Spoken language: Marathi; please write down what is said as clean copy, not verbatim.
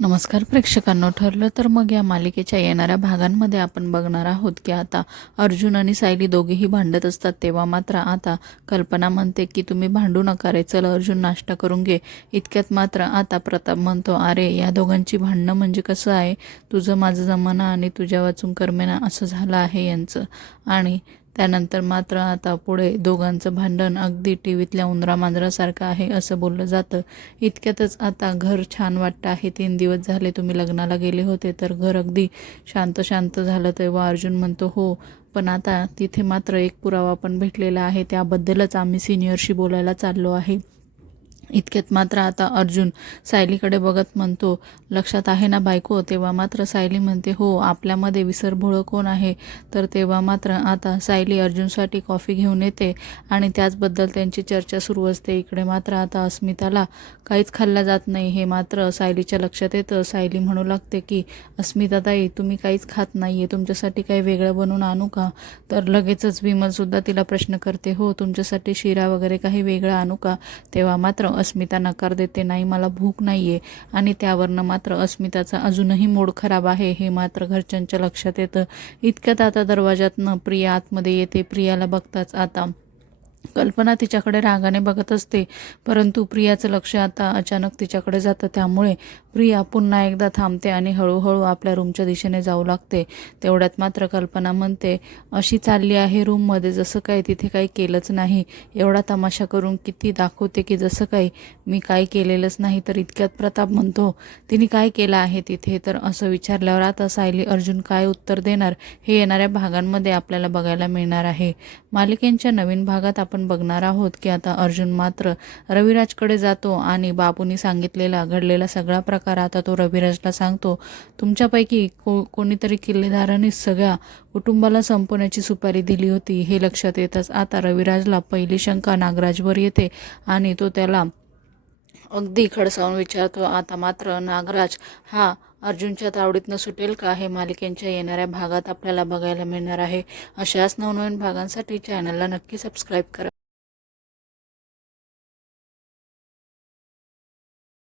नमस्कार प्रेक्षकांनो, ठरलं तर मग या मालिकेच्या येणाऱ्या भागांमध्ये आपण बघणार आहोत की आता अर्जुन आणि सायली दोघेही भांडत असतात. तेव्हा मात्र आता कल्पना म्हणते की तुम्ही भांडू नका रे, चल अर्जुन नाश्ता करून घे. इतक्यात मात्र आता प्रताप म्हणतो, अरे या दोघांची भांडणं म्हणजे कसं आहे, तुझं माझं जमाना आणि तुझ्या वाचून कर्मेना असं झालं आहे यांचं. आणि त्यानंतर मात्र आता पुढे दोघांचं भांडण अगदी टी व्हीतल्या उंदरामांजरासारखं आहे असं बोललं जातं. इतक्यातच आता घर छान वाटतं आहे. 3 दिवस झाले तुम्ही लग्नाला गेले होते तर घर अगदी शांत शांत झालं. तेव्हा अर्जुन म्हणतो, हो पण आता तिथे मात्र एक पुरावा पण भेटलेला आहे, त्याबद्दलच आम्ही सिनियरशी बोलायला चाललो आहे. इतक्यात मात्र आता अर्जुन सायलीकडे बघत म्हणतो, लक्षात आहे ना बायको. तेव्हा मात्र सायली म्हणते, हो आपल्यामध्ये विसरभोळं कोण आहे. तर तेव्हा मात्र आता सायली अर्जुनसाठी कॉफी घेऊन येते आणि त्याचबद्दल त्यांची चर्चा सुरू असते. इकडे मात्र आता अस्मिताला काहीच खाल्लं जात नाही हे मात्र सायलीच्या लक्षात येतं. सायली म्हणू लागते की अस्मिताताई तुम्ही काहीच खात नाही आहे, तुमच्यासाठी काही वेगळं बनवून आणू का. तर लगेचच विमलसुद्धा तिला प्रश्न करते, हो तुमच्यासाठी शिरा वगैरे काही वेगळं आणू का. तेव्हा मात्र अस्मिता नकार देते, नाही मला भूक नाही आहे. आणि त्यावरनं मात्र अस्मिताचा अजूनही मूड खराब आहे हे मात्र घरच्यांच्या लक्षात येतं. इतक्यात आता दरवाजातनं प्रिया आतमध्ये येते. प्रियाला बघताच आता कल्पना तिच्याकडे रागाने बघत असते, परंतु प्रियाचं लक्ष आता अचानक तिच्याकडे जातं. त्यामुळे प्रिया पुन्हा एकदा थांबते आणि हळूहळू आपल्या रूमच्या दिशेने जाऊ लागते. तेवढ्यात मात्र कल्पना म्हणते, अशी चालली आहे रूममध्ये जसं काही तिथे काही केलंच नाही. एवढा तमाशा करून किती दाखवते की जसं काही मी काही केलेलंच नाही. तर इतक्यात प्रताप म्हणतो, तिने काय केलं आहे तिथे. तर असं विचारल्यावर आता सायली अर्जुन काय उत्तर देणार हे येणाऱ्या भागांमध्ये आपल्याला बघायला मिळणार आहे. मालिकेच्या नवीन भागात आपण बघणार आहोत की आता अर्जुन मात्र रविराजकडे जातो आणि बाबूंनी सांगितलेला घडलेला सगळा प्रकार आता तो रविराजला सांगतो. तुमच्यापैकी कोणीतरी किल्लेदाराने सगळ्या कुटुंबाला संपवण्याची सुपारी दिली होती हे लक्षात येतच आता रविराजला पहिली शंका नागराजवर येते आणि तो त्याला अगदी खडसावून विचारतो, आता मात्र नागराज हा अर्जुनच्या तावडीतनं सुटेल का हे मालिकेच्या येणाऱ्या भागात आपल्याला बघायला मिळणार आहे. अशाच नवनवीन भागांसाठी चॅनलला नक्की सबस्क्राईब करा.